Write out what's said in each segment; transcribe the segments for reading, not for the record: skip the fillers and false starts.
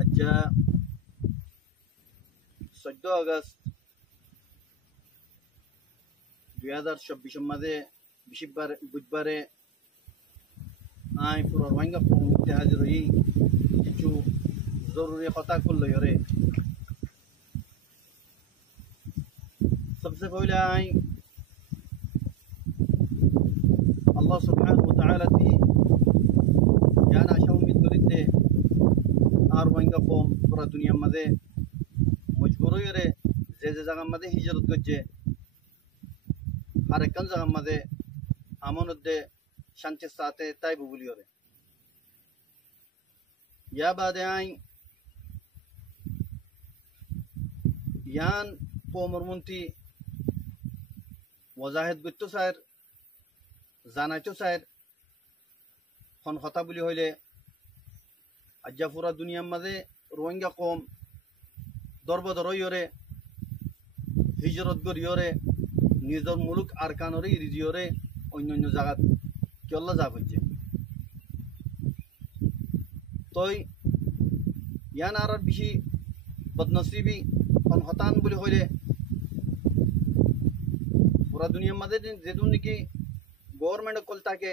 আজ্জা 14 August 2024 মাঝে বুধবারে I পুরো রোহিঙ্গা কমিউনিটি হাজির হই কিছু জরুরি কথা করল রে। सबसे पहले आई अल्लाह सुब्हानहु व तआला ती जान आशा उम्मीद करीते আর রোহিঙ্গা কম পুরা দুনিয়ার মাঝে মজবুর হয়ে যে জায়গার মাঝে হিজরত করছে আর একখান জায়গার মাঝে আমনদে শান্তির সাথে তাই বুগুলি করে ইয়া বাদে আই ইয়ান পমরমন্ত্রী ওয়াজাহিদ গুত্ত স্যার জানাইতো স্যার খন কথা বলি হইলে আজ্জা পুরা দুনিয়ার মাঝে রোহিঙ্গা কম দরবদরইরে হিজরত করিয়রে নিজের মুলুক আরকানরে ইরিজিয়রে অন্য জায়গাত কেল্লা যা হচ্ছে তই ইয়ান আর বেশি বদনসিবি খন হতান বলি হইলে পুরা দুনিয়ার মাঝে যেদুন নাকি গভর্নমেন্ট কল থাকে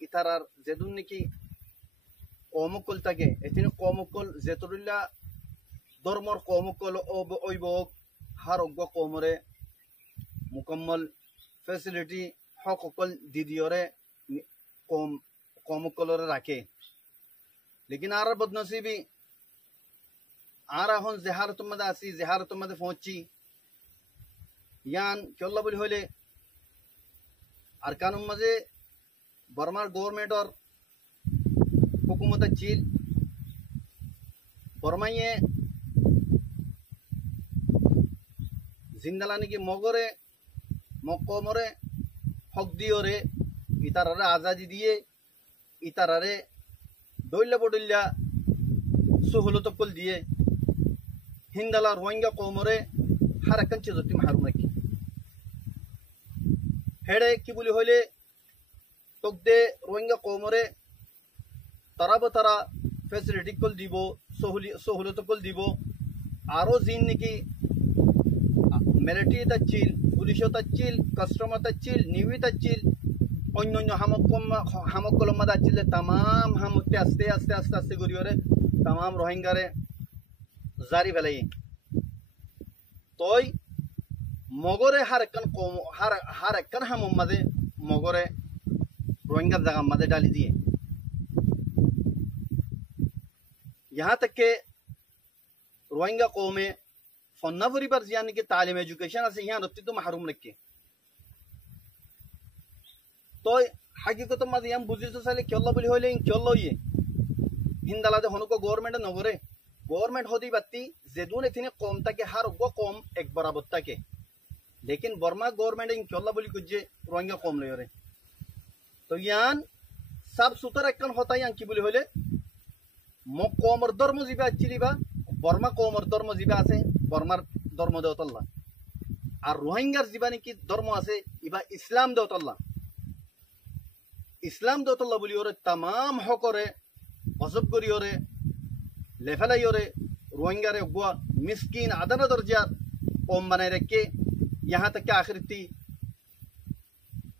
ইতারার যেদুন নাকি কমকল থাকে এতিন কমকল যেতরিল্লা ধর্মর কমকল ওইবক হার অজ্ঞ কমরে মুকম্মল ফেসিলিটি হকল দিদিওরে কমকলরে রাখে। লেকিন আর বদনসিবি আর এখন জেহারতের মধ্যে আসি জেহারতের মধ্যে পৌঁছি ইয়ান কেল্লা বলি হইলে আর কানুন মাঝে বর্মার গভর্নমেন্টর हुकूमत चील बर्माइए जिंदलानी की मगरे मक्कमरे हक दियोरे इतारारे आजादी दिए इतारारे डोल्ला बडोल्ला सहूलत कल दिए हिंदला रोहिंग्या कौमरे हर एक चीज मारूम रखी हेड़े की बोली हले तकदे रोहिंग्या कौमरे তারা তারা ফেসিলিটি কল দিব সহুলত কল দিব আরো জিন নাকি মিলিটারি তাচ্ছিল পুলিশ তাচ্ছিল কাস্টমার তাচ্ছিল নিউই তাচ্ছিল অন্য হামকল মাদা আচ্ছিল তাম হামতে আস্তে আস্তে আস্তে আস্তে করিওরে তাম রোহিঙ্গারে জারি ফেলাই তই মগরে হার একখান হামম মাঝে মগরে রোহিঙ্গার জায়গার মাঝে ডালি দিয়ে यहाँ तक के रोहिंग्या कौमे फन्नावरी पर यानी कि तालीम एजुकेशन से यहाँ रत्ती तो महरूम रखे तो हकीकत मध्य हम बुझी तो साले क्यों बोली होले क्यों ये हिंदला दे होने को गवर्नमेंट नगरे गवर्नमेंट होती बत्ती जेदून इतने कौम तक हर वो कौम एक बराबर तक लेकिन बर्मा गवर्नमेंट क्यों बोली कुछ रोहिंग्या कौम ले रहे तो यहाँ सब सुतर एक होता है यहाँ की बोली होले কমর ধর্ম জিবা আচ্ছিলিবা বর্মা কমর ধর্ম জিবা আছে বর্মার ধর্ম দেওতল্লা আর রোহিঙ্গার জিবা নাকি ধর্ম আছে ইবা ইসলাম দেওতল্লা বলি ওরে তাম হকরে অজব করি ওরে লেফেলাই ওরে রোহিঙ্গারে গুয়া মিসকিন আদানা দরজার কম বানাই রেখে यहाँ तक के आखिर थी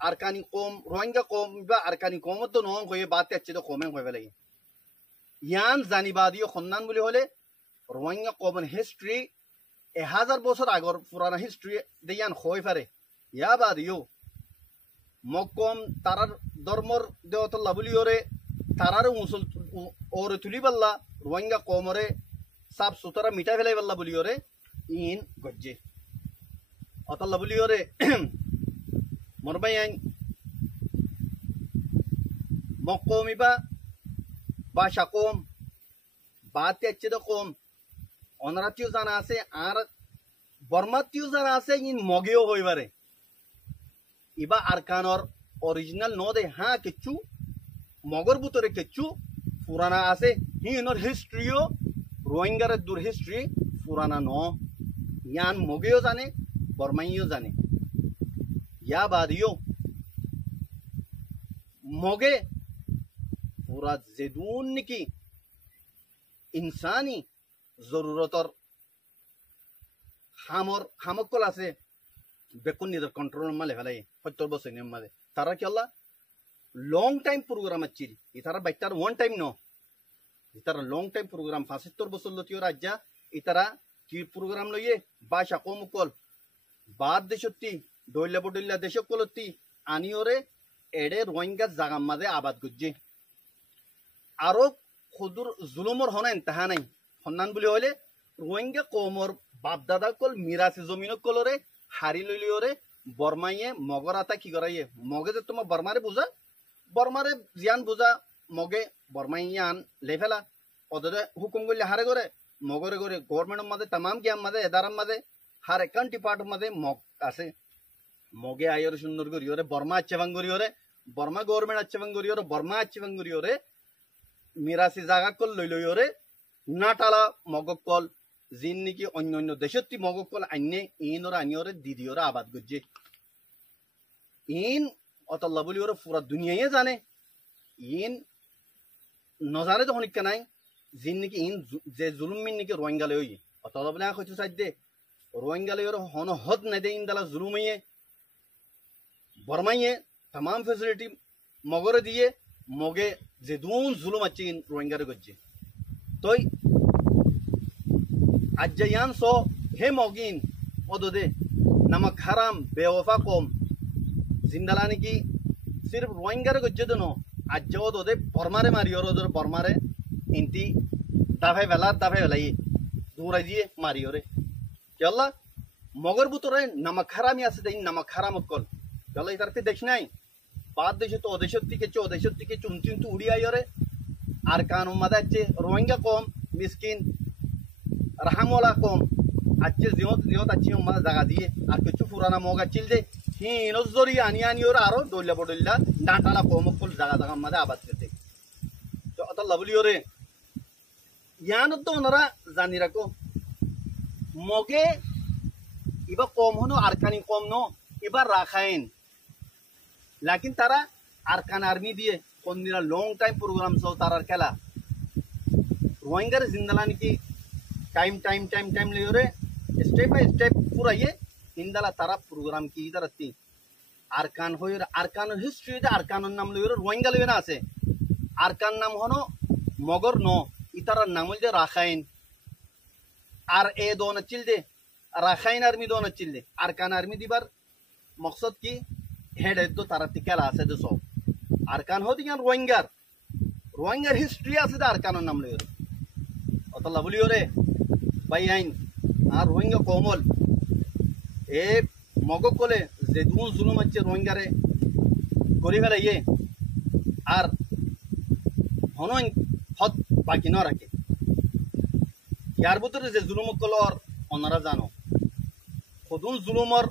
अरकानी कौम रोहिंग्या कौम बा अरकानी कौम तो नों को ये बातें अच्छी तो कौमें हो वाली ইয়ান জানিবাদীয় সন্ধান বুলি হলে রোহিঙ্গা কমন হিস্ট্রি 1000 বছর আগর পুরানা হিস্ট্রি দেয়ান হয়ে পারে ইয়া বাদিও মকম তারার ধর্মর দেওতল্লা বুলি ওরে তারার মুসল ওরে তুলি পাল্লা রোহিঙ্গা কমরে সাফ সুতরা মিটাই ফেলাই পাল্লা বুলি ওরে ইন গজ্জে অতল্লা বুলি ওরে মরবাই আইন মকমিবা বাসা কম বাতে আছে তো কম অনারাতিও জানা আছে আর বর্মাতিও জানা আছে ইন মগেও হই পারে ইবা আরকানর অরিজিনাল ন দে হ্যাঁ কিচ্ছু মগর ভিতরে কিচ্ছু পুরানা আছে হিনর হিস্ট্রিও রোহিঙ্গারের দূর হিস্ট্রি পুরানা ন ইয়ান মগেও জানে বর্মাইও জানে ইয়া বাদিও মগে পুরা যেদুন নাকি ইনসানি জরুরতর হামকল আছে বেকুন নিজের কন্ট্রোল মালে ফেলাই 70 বছর মাঝে তারা কি আল্লাহ লং টাইম প্রোগ্রাম আছিল ইতারা বাইটার ওয়ান টাইম ন ইতারা লং টাইম প্রোগ্রাম 75 বছর লতিও রাজ্যা ইতারা কি প্রোগ্রাম লইয়ে বাসা কমকল বাদ দেশতি দইলা বডইলা দেশকলতি আনিওরে এডে রোহিঙ্গা জাগাম মাঝে আবাদ গুজ্জে আরো খুদুর জুলুমর হনাইন তাহা নাই সন্ধান বুলি হলে রোহিঙ্গা কমর বাপদাদা কল মিরাসি জমিন কলরে হারি লইলিওরে বর্মাইয়ে মগর আতা কি করাইয়ে মগে যে তোমার বর্মারে বুঝা বর্মারে জিয়ান বুঝা মগে বর্মাইয়ান লেফেলা ওদের হুকুম করলে হারে করে মগরে করে গভর্নমেন্টের মাঝে তামাম গিয়াম মাঝে এদারাম মাঝে হার একান ডিপার্টমেন্ট মাঝে মগ আছে মগে আইরে সুন্দর করি ওরে বর্মা আচ্ছে ভাঙ্গরি ওরে বর্মা গভর্নমেন্ট আচ্ছে ভাঙ্গরি ওরে বর্মা আচ্ছে ভাঙ্গরি ওরে মিরাসি জাগা কল লই লই ওরে নাটালা মগক কল জিন নাকি অন্য অন্য দেশত্তি মগক কল আইনে ইন ওরা আনি ওরে দিদি ওরা আবাদ করছে ইন অতল্লা বলি ওরা পুরা দুনিয়ায় জানে ইন নজানে তো অনেক নাই জিন নাকি ইন যে জুলুমিন নাকি রোহিঙ্গা লই অতল্লা বলে কইতে চাই দে রোহিঙ্গা লই ওরা হন হদ না দে ইন দালা জুলুমিয়ে বর্মাইয়ে तमाम ফ্যাসিলিটি মগরে দিয়ে মগে যে দুন জুলুম আছে ইন রোহিঙ্গারে করছে তোই আজ্জায়ান সো হে মগিন ওদে নামক হারাম বেওফা কম জিন্দালানি কি সির্ফ রোহিঙ্গারে করছে তো নো আজ্জা ওদে বর্মারে মারিও ওদের বর্মারে ইনতি দাফাই বেলাই দূরাই দিয়ে মারিও রে কেল্লা মগর বুতরে নামক হারামি আছে দেই নামক হারাম কল কেল্লা ইতারতে দেখ নাই বাদ দেশে তো ওদেশের থেকে চুনচুন তো উড়িয়ে আইরে আর কানুন মাদা আছে রোহিঙ্গা কম মিসকিন রাহামওয়ালা কম আছে জিহত আছে মাদা জায়গা দিয়ে আর কিছু পুরানা মগা চিল দে হিন জরি আনি ওরা আরো দইলা বডইলা ডাঁটালা কম কল জায়গা মাদা আবাদ করতে তো অত লাভলি ওরে ইয়ান তো ওনারা জানি রাখো মগে ইবা কম হনো আরকানি কম নো এবার রাখাইন लेकिन तारा आरकान आर्मी दिए कौन दिना लॉन्ग टाइम प्रोग्राम सो तारा खेला रोहिंगर जिंदलानी की टाइम ले रे स्टेप बाय स्टेप पूरा ये इंदला तारा प्रोग्राम की इधर आती आरकान हो आरकान हिस्ट्री दे आरकान नाम ले रोहिंगा ले ना आसे आरकान नाम होनो मगर नो इतारा नाम ले राखाइन आर ए दोन चिल दे राखाइन आर्मी दोन चिल दे आरकान आर्मी दिबार मकसद की हेड है तो तारा टिकल आसे दो सो आरकान होती हैं रोहिंगर हिस्ट्री आसे दा आरकान नाम ले अतल्ला बोली रे भाई आइन आ रोहिंगा कोमल ए मगो कोले जे दुन जुलुम আছে रोहिंगारे করি ফেলে ইয়ে আর হনন হদ বাকি না রাখে ইয়ার ভিতরে যে জুলুম কলর ওনারা জানো খুদুন জুলুমর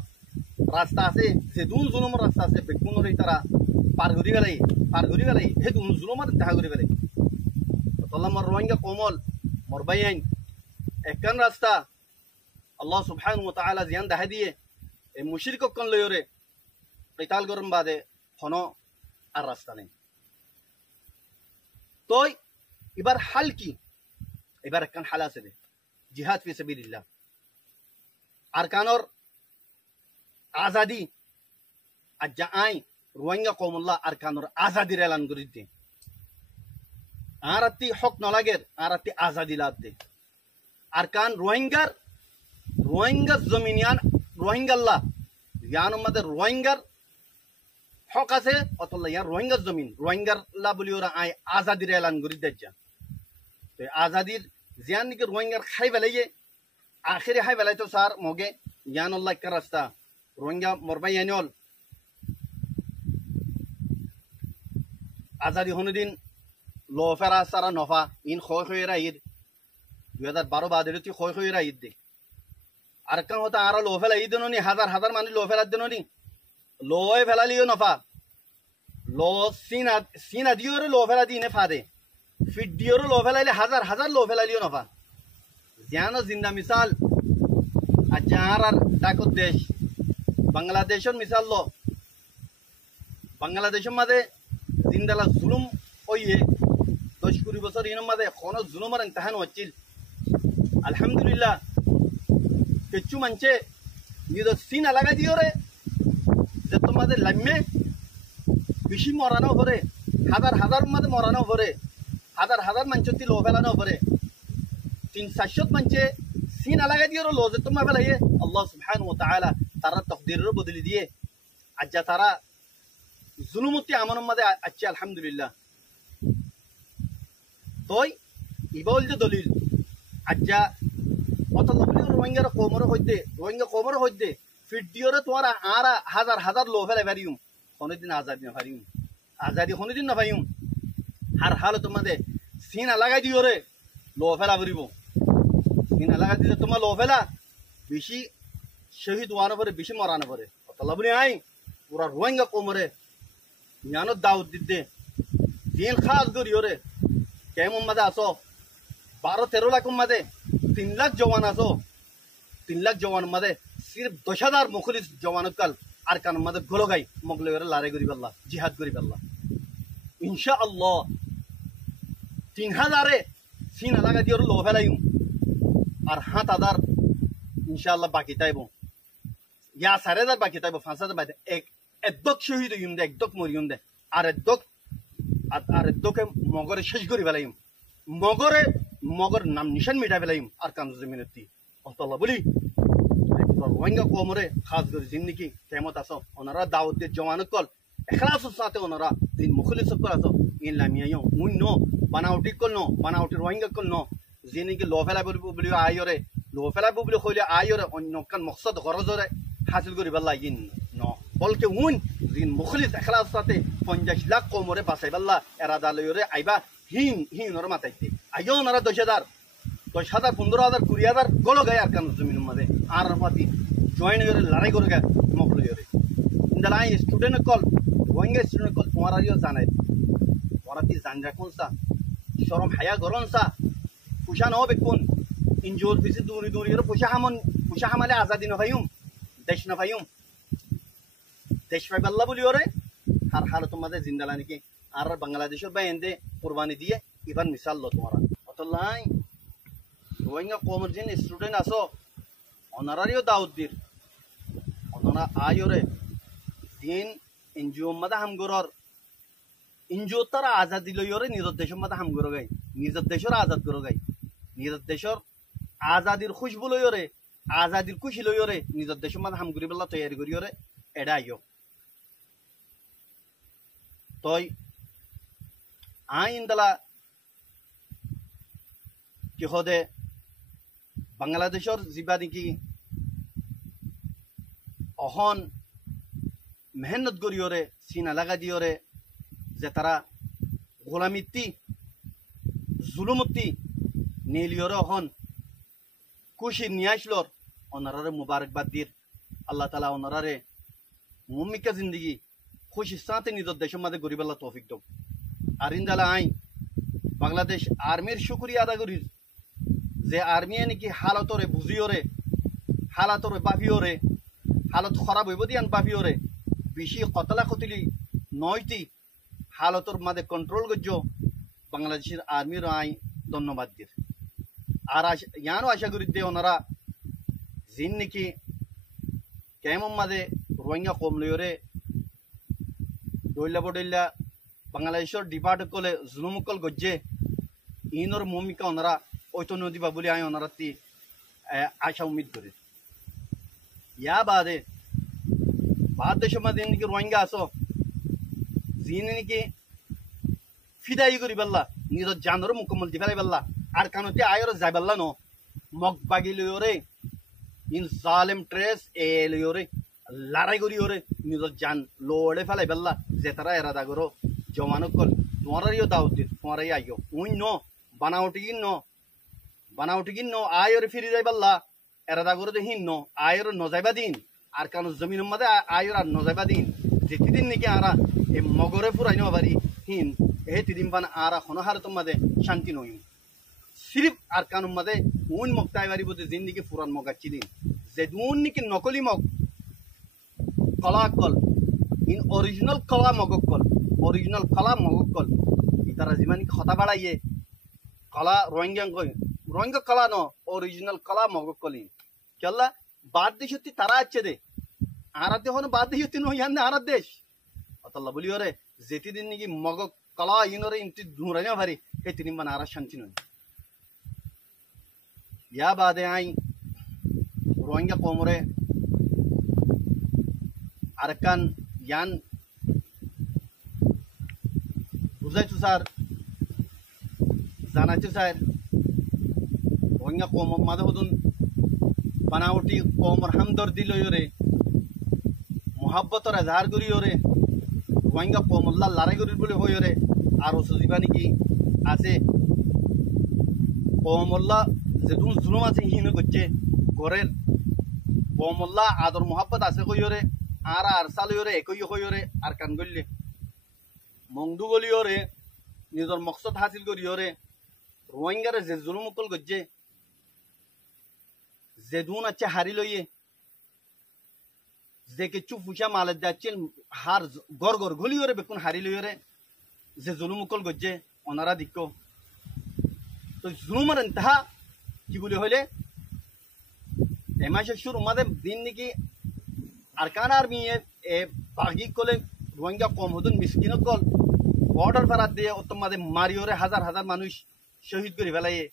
রাস্তা আছে যে দুন জুলুমর রাস্তা আছে বেকুনরে তারা পার করি ফেলাই হে দুন জুলুমর দেখা করি ফেলাই আল্লাহ মর রোহিঙ্গা কোমল মর বাইন একখান রাস্তা আল্লাহ সুবহানাহু ওয়া তাআলা জিয়ান দেখা দিয়ে এই মুশরিক কোন লয়রে কিতাল গরম বাদে হনো আর রাস্তা নেই তো এবার হাল কি এবার একখান হাল আছে জিহাদ ফি সাবিলিল্লাহ আরকানর आजादी आज आई रोहिंगा कौमुल्ला आरकानर आजादी एलान कर আর আত্তি হক নলাগের আর আত্তি আজাদি লাগতে আর কান রোহিঙ্গা জমিনিয়ান রোহিঙ্গাল্লাহ ইয়ান আমাদের রোহিঙ্গার হক আছে অতল্লা ইয়ার রোহিঙ্গার জমিন রোহিঙ্গাল্লাহ বলি ওরা আই আজাদির এলান করি দেখা তো আজাদির জিয়ান নাকি রোহিঙ্গার খাই বেলাইয়ে আখেরে খাই বেলাই তো স্যার মগে ইয়ান আল্লাহ একটা রাস্তা রোহিঙ্গা মরবাই আনিল আজাদি হনুদিন লো ফেরা সারা নফা ইন খয়েরা ঈদ 2012 বাদের খয়েরা ঈদ দে আর কান হতা আর লো ফেলা ঈদ নি হাজার হাজার মানুষ লো ফেলার দিন নি লোয় ফেলালিও নফা লো সিনা দিও লো ফেলা দিনে ফাদে ফিট দিও লো ফেলাইলে হাজার হাজার লো ফেলালিও নফা জানো জিন্দা মিসাল আচ্ছা আর ডাকত দেশ বাংলাদেশের মিসাল লো বাংলাদেশের মাঝে জিন্দালা জুলুম ওইয়ে 10-20 বছর ইনের মাঝে কোনো জুলুমের ইমতিহান হচ্ছিল আলহামদুলিল্লাহ কিছু মানছে নিজ সিনা লাগা দিও রে যে তোমাদের লাম্যে বেশি মরানো পরে হাজার হাজার মাঝে মরানো পরে হাজার হাজার মানছি লো ফেলানো পরে 300 মানছে সিনা লাগা দিও লো যে তোমার ফেলাইয়ে আল্লাহ সুবহানাহু ওয়া তাআলা তারা তকদিরের বদলে দিয়ে আজ্জা তারা জুলুমতি আমানের মাঝে আছে আলহামদুলিল্লাহ তোই ইবল যে দলিল আজ্জা অত রোহিঙ্গার কোমর হইতে ফিট দিওরে তোমার আর হাজার হাজার লো ফেলাই পারিম কোনোদিন আজাদি না পারিম আজাদি কোনোদিন না পাইম হার হাল তোমাদের সিনা লাগাই দিওরে লো ফেলা পারিব সিনা লাগাই দিলে তোমার লো ফেলা বেশি শহীদ হওয়ানো পরে বেশি মরানো পরে অত লাভনি আই পুরা রোহিঙ্গা কোমরে জ্ঞানত দাউদ দিতে দিন খাস করিওরে কেমন মাঝে আসো 12-13 লাখ মাঝে 3 লাখ জওয়ান আসো 3 লাখ জওয়ান মাঝে সির্ফ 10,000 মুখলিস জওয়ান কাল আর কান মাঝে গলো গাই মগলে লারে করি পাল্লা জিহাদ করি পাল্লা ইনশাআল্লাহ 3,000 সিনা লাগা দিওর লো ফেলাইম আর 7,000 ইনশাআল্লাহ বাকি তাইব ইয়া 4,000 বাকি তাইব 5,000 বাকি একদক শহীদ হইম দে একদক মরিয়ম দে আর একদকে মগরে শেষ করি ফেলাইম মগর নাম নিশান মিটা ফেলাইম আর কান জমিনতি অতলা বলি রোহিঙ্গা কোমরে খাস করে জিন্দিগি কেমত আসো ওনারা দাউদের জওয়ানত কল এখলাসের সাথে ওনারা দিন মুখলিস কল আসো ইন লামিয়াইও মুন নো বানাউটি কল নো বানাউটি রোহিঙ্গা কল নো জিনিকে লো ফেলা বলি আইরে লো ফেলা বলি কইলে আইরে অন্য কান মকসদ গরজরে হাসিল করি বাল্লা ইন নো বলকে উন দিন মুখলিস এখলাস সাথে 50 লাখ কোমরে বাসাই বাল্লা এরাদা লইরে আইবা হিন ওর মাথাইতে আইও ওনারা 10,000 15,000 20,000 গলো গায় আর কান জমিন মাঝে আর পাতি জয়েন করে লড়াই করে গে মকল করে ইন্দালাই স্টুডেন্ট কল রোহিঙ্গা স্টুডেন্ট কল তোমারা দিও জানাই ওরা কি জান রাখুন সা শরম হায়া গরন সা পুষা ন বেকুন ইনজোর ফিসি দূরি করে পুষা হামালে আজাদি না ভাইম দেশ না ভাইম দেশ ভাই আল্লাহ বলি ওরে আর হাল তোমাদের জিন্দালা নাকি আর বাংলাদেশের বাইন্দে কুরবানি দিয়ে ইভান মিসাল লো তোমারা অতলাই রোহিঙ্গা কমর জিন স্টুডেন্ট আসো অনারারিও দাউদ দির অনারা আয়োরে দিন এনজিও মাদা হামগরর এনজিও তারা আজাদি লইরে নিজের দেশের মাদা হামগর গাই নিজের দেশের আজাদ করো গাই নিজের দেশের আজাদির খুশবু লইরে আজাদির খুশি লইরে নিজের দেশের মাদা হামগরি বেলা তৈরি করিরে এডা আইও তই আইন দালা কি হদে বাংলাদেশের যা নাকি অহন মেহনত করিওরে সিনা লাগা দিওরে যে তারা গোলামিত্তি জুলুমতি নীলিওরে অহন খুশি নিয়ে আসলোর ওনারে মুবারকবাদ দির আল্লাহ তালা ওনারে মুমিকা জিন্দগি খুশির সাথে নিজের দেশের মাঝে গরিবাল্লা তৌফিক দো আর ইন্দালা আই বাংলাদেশ আর্মির শুক্রিয়া আদা করি যে আর্মি নাকি হালতরে বুঝিওরে হালাতরে বাফিওরে হালত খারাপ হইব দিয়ান বাফিওরে বেশি কতলা কতলি নয়টি হালতর মাঝে কন্ট্রোল করছ বাংলাদেশের আর্মির আই ধন্যবাদ দির আর ইয়ানও আশা করি দে ওনারা জিন নাকি কেমন মাঝে রোহিঙ্গা কম লইরে দইলা বডইলা বাংলাদেশের ডিপার্ট কলে জুলুমকল গজ্জে ইনর ভূমিকা ওনারা ওই তো নদীবা বলে আমি ওনারা আশা উম্মিদ করি ইয়া বাদে দেশের মধ্যে নাকি রোহিঙ্গা আসো যিনি নাকি ফিদাই করি পাল্লা নিজের জানর মুকম্মল দি ফেলাই পাল্লা আর কানতে আয়র যাই পাল্লা ন মগ বাগি লইরে ইন জালেম ট্রেস এ লইরে লড়াই করি ওরে নিজের জান লড়ে ফেলাই পাল্লা যে তারা এরাদা করো জমানো কল তোমারও দাওয়াত দিত তোমারাই আইও উই ন বানাউটি কিন ন আয়র ফিরে যাই পাল্লা এরাদা করে তো হিন ন আয়র নজাইবা দিন আর কারণ জমিনের মধ্যে আয়র আর নজাইবা দিন যেদিন নাকি আরা এই মগরে ফুরাই নেওয়া পারি হিন এ তিদিন পান আরা হনহার তোমাদে শান্তি নই সিরিফ আর কানুন মাদে উন মগতাই বাড়ি বলতে জিন্দিকে ফুরান মগাচ্ছি দিন যে দুন নাকি নকলি মগ কলা কল ইন অরিজিনাল কলা মগকল অরিজিনাল কলা মগকল ইতারা যিমানি খতা বাড়াইয়ে কলা রোহিঙ্গা কলা ন অরিজিনাল কলা মগকলি কেল্লা বাদ দেশ হতে তারা আছে দে আরাতে হন বাদ দেশ হতে নই আনে আরাত দেশ অতল্লা বলি ওরে যেতি দিন নাকি মগ কলা ইনরে ইনতি ধুরাই না ভারি এই তিন মান আরা শান্তি নই ইয়া বাদে আই রোহিঙ্গা কোমরে আরকান ইয়ান বুঝাইছো স্যার জানাইছো স্যার রোহিঙ্গা কোম মাদে হদুন বানাওটি কোমর হামদর্দি লইরে মোহাব্বতর এজাহার করি ওরে রোহিঙ্গা কোমল্লা লড়াই করি বলে হইরে আর সুজিবা নাকি আছে কোমল্লা যেদুন জুলুম আছে হিনে করছে ঘরের কোমল্লা আদর মোহাব্বত আছে কইরে আর আর সালইরে একই হইরে আর কান গললে মংদু গলিওরে নিজের মকসদ হাসিল করিওরে রোহিঙ্গারে যে জুলুম কল গজ্জে যেদুন আছে হারি লইয়ে যে কিছু ফুসা মালে যাচ্ছেন হার গড় গড় গলিওরে বেকুন হারি লইরে যে জুলুম কল গজ্জে ওনারা দিক্ক তো জুলুমের ইন্তহা কি বলি হইলে এমাসের শুরু আমাদের দিন নাকি আরকান আর্মি এ বাগি কলে রোহিঙ্গা কম হতুন মিসকিন কল বর্ডার ফেরাত দিয়ে তোমাদের মারিওরে হাজার হাজার মানুষ শহীদ করে ফেলাইয়ে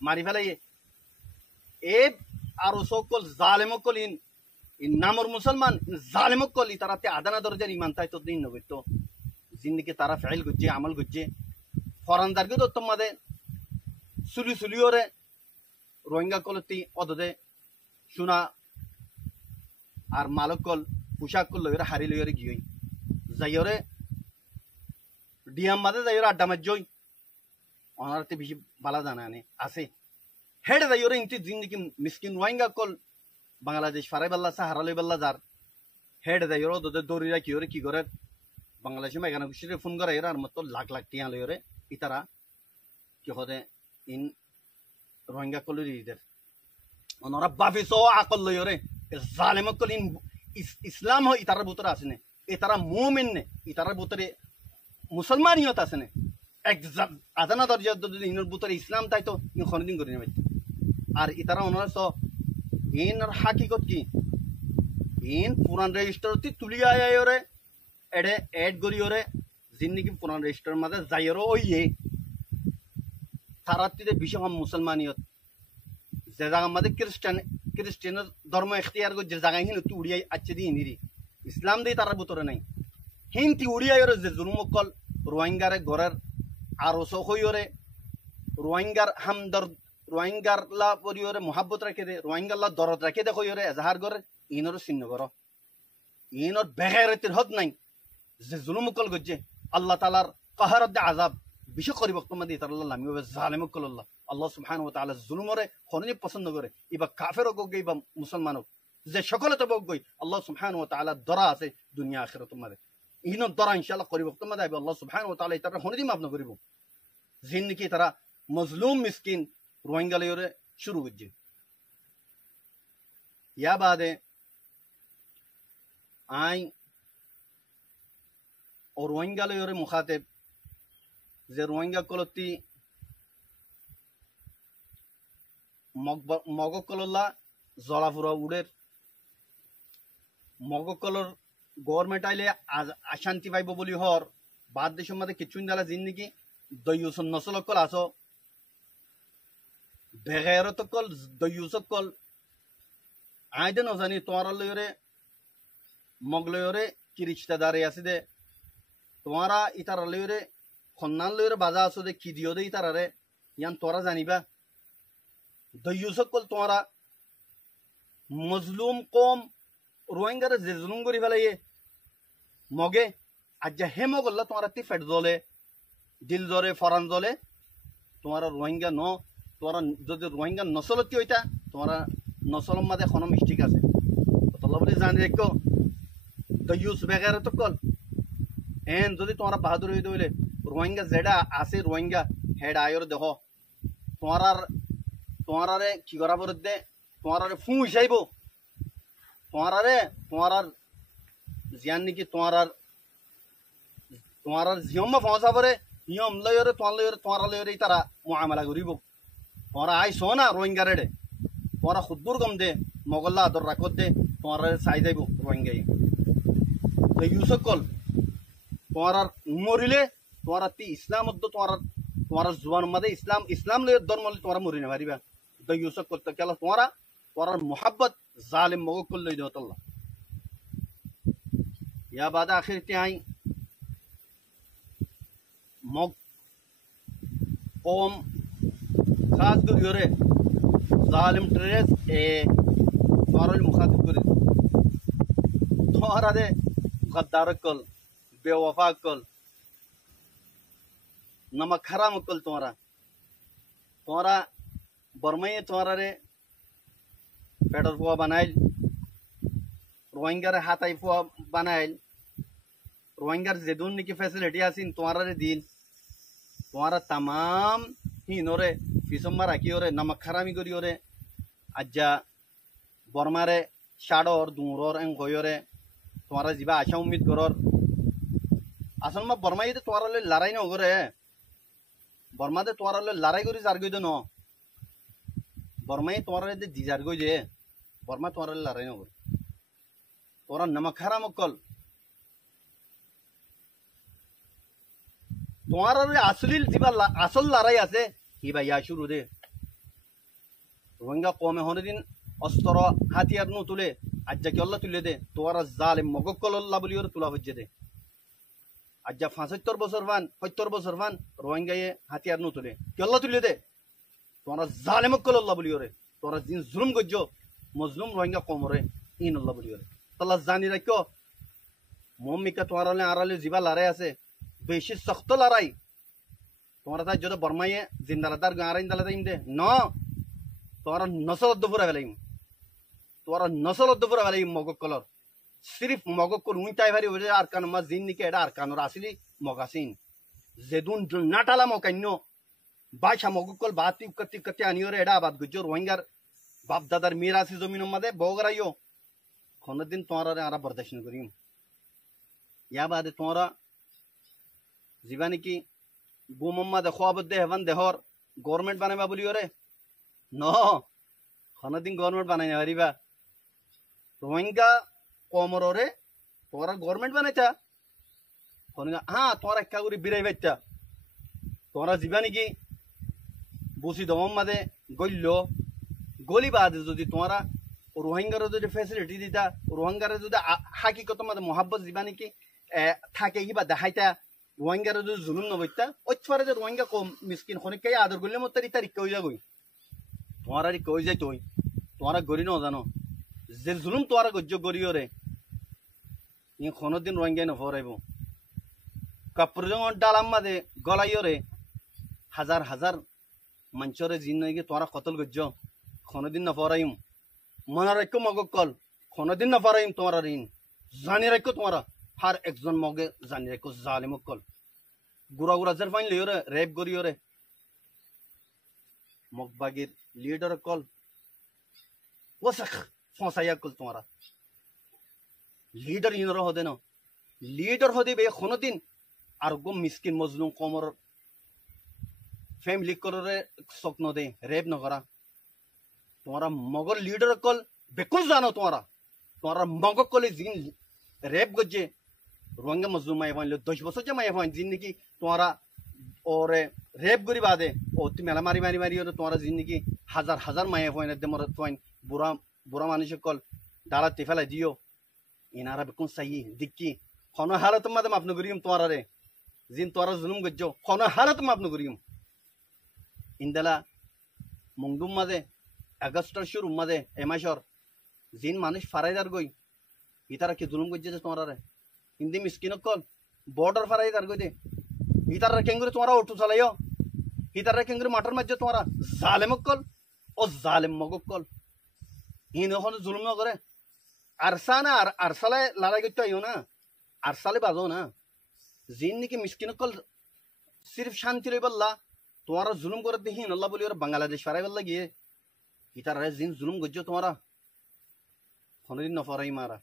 মারি ফেলাইয়ে এ আরো সকল জালেমকল ইন নামর মুসলমান জালেমকল তারাতে আদানা দরজার ইমান তাই তো দিন নগত জিন্দিকে তারা ফেল করছে আমল করছে ফরানদারকে তো তোমাদের সুলিওরে রোহিঙ্গা কলতি অদদে সোনা আর মালক কল পোশাক কল লইরে হারি লইরে গিয়ে যাইরে ডিয়াম মাদে যাইরে আড্ডা মারজই অনারতে বেশি বালা জানা আনে আছে হেড যাইরে ইনতি জিন্দিগি মিসকিন রোহিঙ্গা কল বাংলাদেশ ফারাই বাল্লা সাহারা লই বাল্লা যার হেড যাইরে দদে দরিরা কি করে বাংলাদেশে মেঘানা খুশিরে ফোন করে আর মতো লাখ লাখ টিয়া লইরে ইতারা কি হদে ইন রোহিঙ্গা কল লিডার ওনারা বাফি সো আকল লইরে জালেমকল ইন ইসলাম হয় ইতার ভিতরে আছে না এতারা মুমিন নে ইতার ভিতরে মুসলমানিয়ত আছে না এক আদানা দরজা যদি ইনর ভিতরে ইসলাম তাই তো ইন খনদিন করে নেবে আর ইতারা ওনারা সো ইনর হাকিকত কি ইন পুরান রেজিস্টার তি তুলিয়া আয়রে এডে এড করিওরে জিন্দিগি পুরান রেজিস্টার মাঝে যাইরো ওইয়ে তারাতিতে বিশেষ মুসলমানিয়ত যে জায়গা মাঝে খ্রিস্টান ধর্ম এখতিয়ার করে যে জায়গায় হিন তুই উড়িয়াই আছে দিয়ে নিরি ইসলাম দিয়ে তার ভিতরে নাই হিন্তি উড়িয়াই যে জুলুমকল রোহিঙ্গারে ঘরের আরো সহইরে রোহিঙ্গার হামদর রোহিঙ্গার লা পরিওরে মোহাব্বত রাখে দে রোহিঙ্গার লা দরদ রাখে দে কইরে এজাহার করে ইনর চিহ্ন করো ইনর বেগারতির হদ নাই যে জুলুমকল গজ্জে আল্লাহ তাআলার কাহারত দে আযাব বিশেষ করি বক্তব্য দিয়ে তার আল্লাহ লামিও জালেমকল আল্লাহ আল্লাহ সুবহানাহু ওয়া তাআলা জুলুমরে খননি পছন্দ করে ইবা কাফেরও গই বা মুসলমানও যে সকলে তো গই আল্লাহ সুবহানাহু ওয়া তাআলা দরা আছে দুনিয়া আখিরাত মধ্যে ইনো দরা ইনশাআল্লাহ করি বক্তব্য দাইব আল্লাহ সুবহানাহু ওয়া তাআলা ইতারা খননি মাফ না করিব জিন্দিগি তারা মজলুম মিসকিন রোহিঙ্গা লইরে শুরু হচ্ছে ইয়া বাদে আই ও রোহিঙ্গা লইরে মুখাতেব যে রোহিঙ্গা কলতি মগকলল্লা জলাফুরা উড়ের মগকলর গভর্নমেন্ট আইলে অশান্তি পাইব বলি হর বাদ দেশের মধ্যে কিছু দালা জিন্দিগি দৈয়সন নসলকল আসো বেগায়রত কল দয়ুসক কল আইদে নজানি তোমার লয়রে মগলয়রে কি রিশতেদারে আছে দে তোমারা ইতার লয়রে খন্নান লয়রে বাজা আছো দে কি দিও দে ইতারারে ইয়ান তোরা জানিবা দয়ুসক কল তোমারা মজলুম কম রোহিঙ্গারে যে জুলুম করি ফেলাইয়ে মগে আজ হে মগল্লা তোমারা তি ফেট জলে দিল জলে ফরান জলে তোমারা রোহিঙ্গা ন তোমরা যদি রোহিঙ্গা নসলতি হইতা তোমরা নসলম মাঝে কোনো মিস্টেক আছে তল্লা বলে জানি রেখো দয়ুস বেগারে তো কল এন যদি তোমরা বাহাদুর হইতে হইলে রোহিঙ্গা যেটা আছে রোহিঙ্গা হেড আয়র দেহ তোমারারে কি করা পরে দে তোমারারে ফু হিসাইব তোমার জিয়ান নাকি তোমার জিয়ম পৌঁছা পরে নিয়ম লয়রে তোমার লয়রে তারা মুআমালা করিব তোমরা আইসো না রোহিঙ্গা রেডে তোমরা খুদ্দুর গম দে মগল্লা আদর রাখত দে তোমার চাই যাইব রোহিঙ্গাই ইউসক কল তোমার মরিলে তোমার তি ইসলাম তোমার জুবান মাদে ইসলাম লয় ধর্ম তোমার মরি না পারিবা ইউসক করতে কেলা তোমার মোহাব্বত জালিম মগ কল লই দেওয়াল্লাহ ইয়া বাদা আখির তিয়াই মগ কম খাস করিওরে জালিম ট্রেস এ তোমার মুখাতিব করি তোমারা দে গদ্দার কল বেওয়ফা কল নমক হারাম কল তোমারা বর্মাই তোমারা রে পেটর ফুয়া বানাইল রোহিঙ্গার হাতাই ফুয়া বানাইল রোহিঙ্গার যেদুন নাকি ফ্যাসিলিটি আছেন তোমারা রে দিল তোমারা তামাম হিনরে ফিসম্মা রাখি ওরে নমক হারামি করি ওরে আজ্জা বর্মারে শাড়র দুমরর এং গয়রে তোমারা যা আশা উম্মিদ করর আসল মা বর্মাই তোমার লড়াই নগরে বর্মাতে তোমার লড়াই করি যার গই ন বর্মাই তোমার জিজার গই যে বর্মা তোমার লড়াই নগরে তোরা নমক হারাম কল তোমার আসল লড়াই আছে কি ভাই ইয়া শুরু দে রোহিঙ্গা কমে হনে অস্ত্র হাতিয়ার নু তুলে আজ্জা কি আল্লাহ তুলে দে তোরা জালেম মগক্কল আল্লাহ বলি ওর তুলা হজ্জে দে আজ্জা 75 বছর ফান রোহিঙ্গায়ে হাতিয়ার নু তুলে কি আল্লাহ তুলে দে তোরা জালেম মগক্কল আল্লাহ বলি ওরে তোরা জিন জুলুম গজ্জ মজলুম রোহিঙ্গা কমরে ইন আল্লাহ বলি ওরে তাল্লাহ জানি রাখো মম্মিকা তোমার আড়ালে জিবা লড়াই আছে বেশি শক্ত লড়াই তোমরা তাই যদি বর্মাইয়ে জিন্দালাদার গাঁরাইন দালাদাই দে ন তোমরা নসল দুপুরা ফেলাইম তোরা নসল দুপুরা ফেলাইম মগক্কলর সিরিফ মগক্কল উইটাই ভারি হয়ে আরকান মা জিন নিকে এটা আরকানর আসিলি মগাসিন যেদুন নাটালা মকান্য বাইশা মগক্কল বাতি কতি আনিওরে এটা আবাদ গুজো রোহিঙ্গার বাপ দাদার মিরাসি জমিন মাদে বগরাইও কোনদিন তোমরা আরা বরদাস্ত করিম ইয়া বাদে তোমরা জিবা নাকি গুমম্মা দেখো আবদে হেভান দেহর গভর্নমেন্ট বানাইবা বলি ওরে ন কোনদিন গভর্নমেন্ট বানাই না পারিবা রোহিঙ্গা কমরে তোরা গভর্নমেন্ট বানাইতা হ্যাঁ তোরা একটা করে বিরাই বাইতা তোরা জিবা নাকি বসি দমম মাদে গল্য গলি বাদে যদি তোমরা রোহিঙ্গার যদি ফেসিলিটি দিতা রোহিঙ্গার যদি হাকিকত মাদে মোহাব্বত জিবা নাকি থাকে কিবা দেখাইতা রোহিঙ্গার যদি জুলুম নবইতা ওইফারে যে রোহিঙ্গা কম মিসকিন খনিকাই আদর করলে মত তার ইকা হয়ে যাবই তোমার আর ইকা হয়ে যাই তুই তোমার গড়ি ন জানো যে জুলুম তোমার গজ্য গড়িও রে ই কোনোদিন রোহিঙ্গাই নফরাইব কাপড় ডালাম মাদে গলাইও রে হাজার হাজার মঞ্চরে জিন নাকি তোরা কতল গজ্য কোনোদিন নফরাইম মনে রাখো মগক্কল কোনোদিন নফরাইম তোমার ঋণ জানি রাখো তোমারা হার একজন মগে জানি রাখো জালিমক্কল গুড়া গুড়া জের ফাইন লইও রে রেপ করিও রে মগবাগির লিডার কল ওসাখ ফসাইয়া কল তোমারা লিডার ইনর হদে না লিডার হদে বে কোনোদিন আর গো মিসকিন মজলুম কমর ফ্যামিলি করে স্বপ্ন দে রেপ নকরা তোমারা মগর লিডার কল বেকুল জানো তোমারা মগ কলে জিন রেপ গজ্জে রোহিঙ্গা মজলুম মাই ফাইন 10 বছর যে মাই ফাইন জিন নাকি তোমারা और रेप करी बादे ओ ती मेला मारी मारी मारी और तुम्हारा जिंदगी हजार हजार माया फोइन दे मर फोइन बुरा बुरा मानुष कल डाला तिफला दियो इनारा बिल्कुल सही दिक्की खनो हालत मदे माफनु करियम तुम्हारा रे जिन तुम्हारा जुलुम गज्जो खनो हालत माफनु करियम इंदला मुंगदुम मदे अगस्टर शुरू मदे एमाशर जिन मानुष फाराइदार गई इतारा के जुलुम गज्जे तुम्हारा रे हिंदी मिस्किन कल बॉर्डर फाराइदार गई दे इतारा केंगुरे तुम्हारा ओटू चलायो इतारा केंगुरे मटर मज्जे तुम्हारा जालिम कल ओ जालिम मगो कल इन खनो जुलुम न करे अरसाना अरसाले लड़ाई गत्तो आयो ना अरसाले बाजो ना जिन की मिस्किन कल सिर्फ शांति रे बल्ला तुम्हारा जुलुम कर दे हिन अल्लाह बोली और बांग्लादेश फाराई बल्ला गिए इतारा जिन जुलुम गज्जो तुम्हारा खनो दिन नफराई मारा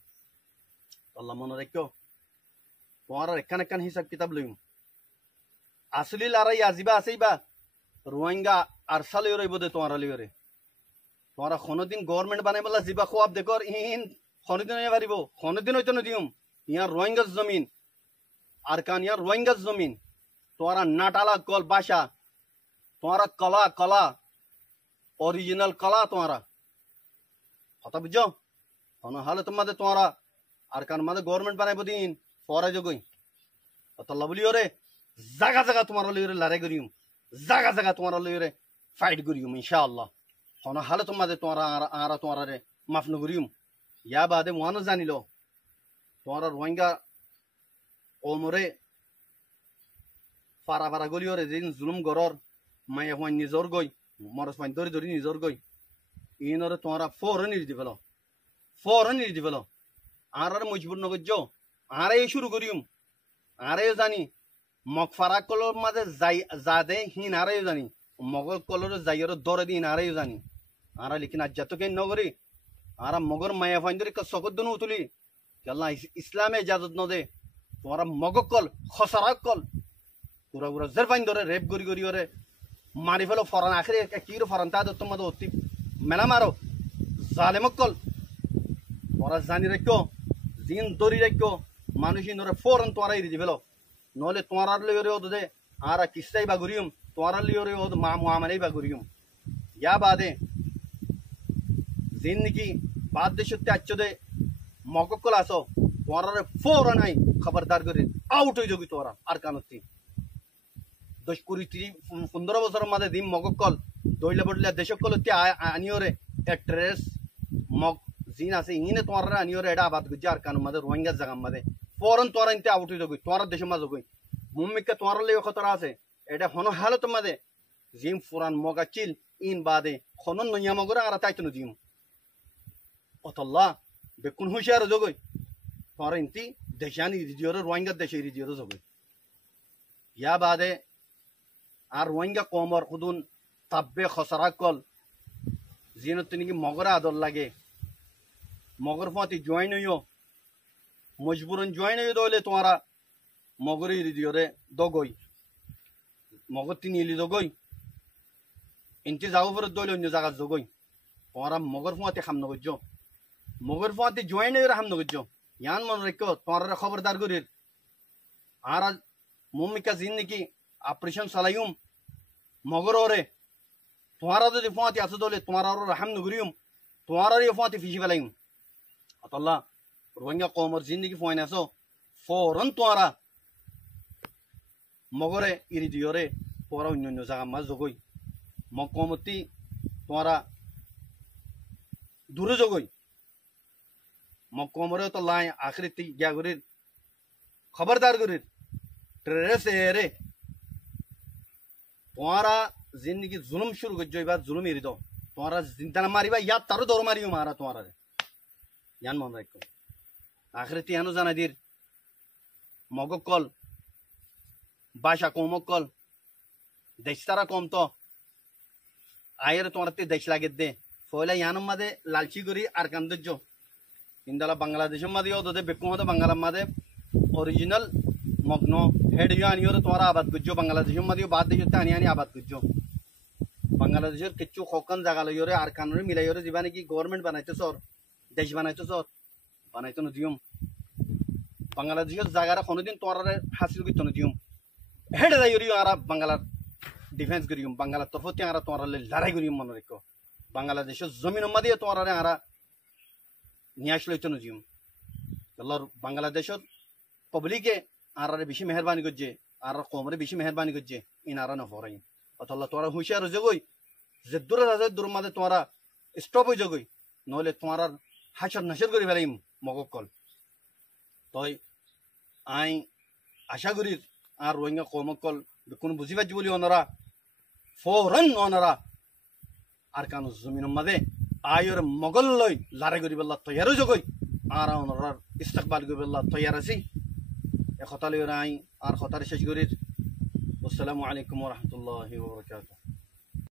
अल्लाह मन रखो तुम्हारा रेखान रेखान हिसाब किताब लइम असली लड़ाई आजिबा आसेबा रोहिंगा अरसाले रे बदे तुम्हारा लियो रे तुम्हारा खनो दिन गवर्नमेंट बनाए बल्ला जिबा खुआब देखो इन खनो दिन नहीं पारिबो खनो दिन होइतो नदियम यहाँ रोहिंगा जमीन अरकान यहाँ रोहिंगा जमीन तुम्हारा नाटाला कल भाषा तुम्हारा कला कला ओरिजिनल कला तुम्हारा हता बुझो खनो हालत मदे तुम्हारा अरकान मदे गवर्नमेंट बनाए बदीन फौरा जो गई तो लबलियो रे जगह जगह तुम्हारा लियो रे लड़ाई करियम जगह जगह तुम्हारा लियो रे फाइट करियम इंशाअल्लाह खनो हालत मदे तुम्हारा आरा तुम्हारा रे माफ न करियम या बादे वानो जानी लो तुम्हारा रोहिंगा ओमरे फारा फारा गलियो रे जिन जुलुम गरर माय हवन निजर गई मरस फाइन दरी दरी निजर गई इनरे तुम्हारा फौरन नहीं दिबलो आरा मजबूर न गजो आरे शुरू करियम आरे जानी मगफारा कलर मादे जादे हिन आरे जानी मगर कलर जायर दर दिन आरे जानी आरा लेकिन आज जतो के नगरी आरा मगर माया फाइंदरी का सकत दनु उतली अल्लाह इस्लामे इजाजत न दे तुम्हारा मगकल खसरा कल पूरा पूरा जर फाइंदरे रेप गरी गरी रे मारी फेलो फरन आखिरी की फरन ता तुम मद होती मेला मारो जालिम कल तुम्हारा जानी रखो जिन दरी रखो मानुषी नरे फौरन तुम्हारा इरी फेलो नले तुम्हारा लियो रे दे आरा किस्सा बागुरियम तुम्हारा लियो रे मुआमले बागुरियम या बादे जिंदगी बाद देशते अच्छो दे मगकल आसो तुम्हारा फौरन आई खबरदार करे आउट हो जोगी तुम्हारा अरकानती 10-15 বছর মাঝে দিম মগকল দইলে বড়লে দেশকল তে আনিও রে এট্রেস মগ জিন আছে ইনে তোমার আনিও রে এটা আবাদ গুজি আরকান মাঝে রোহিঙ্গা জায়গা মাঝে ফৌরন তোমার ইনতে আউট হয়ে যোगी তোমার দেশ মাঝে গই মুমিকে তোমার লিয়ে খতরা আছে এটা হন হালত মাঝে জিম ফুরান মগাচিল ইন বাদে খনন নয়া মগরা আর তাইতনো দিম অতল্লাহ বেকুন হুশিয়ার যোগই তোমার ইনতি দেশানি রিজিওর রোহিঙ্গা দেশে রিজিওর যোগই ইয়া বাদে আর রোহিঙ্গা কমর খুদুন তাব্বে খসরা কল জিন তিনি মগরা আদর লাগে মগর ফাতি জয়েন হইও মজবুরন জয়েন হইও দলে তোমারা মগরি রিদিওরে দগই মগর তিনি ইলি দগই ইনতি যাও ফর দলে অন্য জায়গা দগই তোমারা মগর ফাতি খাম নগজ্জ মগর ফাতি জয়েন হইও রাম নগজ্জ ইয়ান মন রাখো তোমারা খবরদার করির আর মুমিকা জিন নাকি ऑपरेशन चलायूम मगर रे तुम्हारा जो फाती आस दोले तुम्हारा रहम नगरियम तुम्हारा ये फाती फिशी फलायूम अल्लाह रोहिंगा कौमर जिंदगी फोन आसो फौरन तुम्हारा मगरे इरी दियो रे पूरा अन्य जगह मज जगोई मकमती तुम्हारा दूर जगोई मकमरे तो लाए आखिरी ती क्या करी खबरदार करी ट्रेस रे तुम्हारा जिंदगी जुल्म शुरू कर जो बात जुल्म ही दो तुम्हारा जिंदा मारी बा या तारो दौर मारी मारा तुम्हारा यान मन रखो आखिर त्यानो जाना दिर मगकल भाषा कोमकल देशतारा कम तो आयर तुम्हारा ते देश लागे दे फोला यान मदे लालची गुरी आरकान दज्जो इंदला बांग्लादेश मदे यो दे बेको मदे बांग्ला मदे ओरिजिनल मग्नो हेड यो आनियो तुम्हारा आबाद गुज्जो बांग्लादेश मदे बाद देश तानी आनी आबाद गुज्जो बांग्लादेश किच्चू खोकन जागा लयो रे आरकान रे मिलायो रे जीवाने की गवर्नमेंट बनाइतो सर देश बनाइतो सर बनाइतो न दियम बांग्लादेश जागा रे कोनो दिन तुम्हारा हासिल कितो न दियम হেডে যাই করিও আর বাংলার ডিফেন্স করিম বাংলার তরফতে আর তোমার লড়াই করিম মনে রেখো বাংলাদেশের জমিন দিয়ে তোমার আর নিয়ে আসলে তো নজিম আল্লাহর বাংলাদেশের পাবলিকে আর বেশি মেহরবানি করছে আর কমরে বেশি মেহরবানি করছে ইনারা না ফরাই অতল্লা তোরা হুঁশিয়ার জগই যে দূরে রাজা দূর মাঝে তোমরা স্টপ হয়ে জগই নহলে তোমার হাসর নাসর করে ফেলাইম মগকল তই আই আশা করি আর রোহিঙ্গা কমকল কোনো বুঝি পাচ্ছি বলি ওনারা ফৌরন ওনারা আর কানো জমিনের মাঝে আয়র মগল লই লড়াই করি বললা তৈয়ারও জগই আর ওনার ইস্তেকবাল করি বললা তৈয়ার আছি এ কথা লই আই আর কথার শেষ করি আসসালামু আলাইকুম ওয়া রাহমাতুল্লাহি ওয়া বারাকাতুহু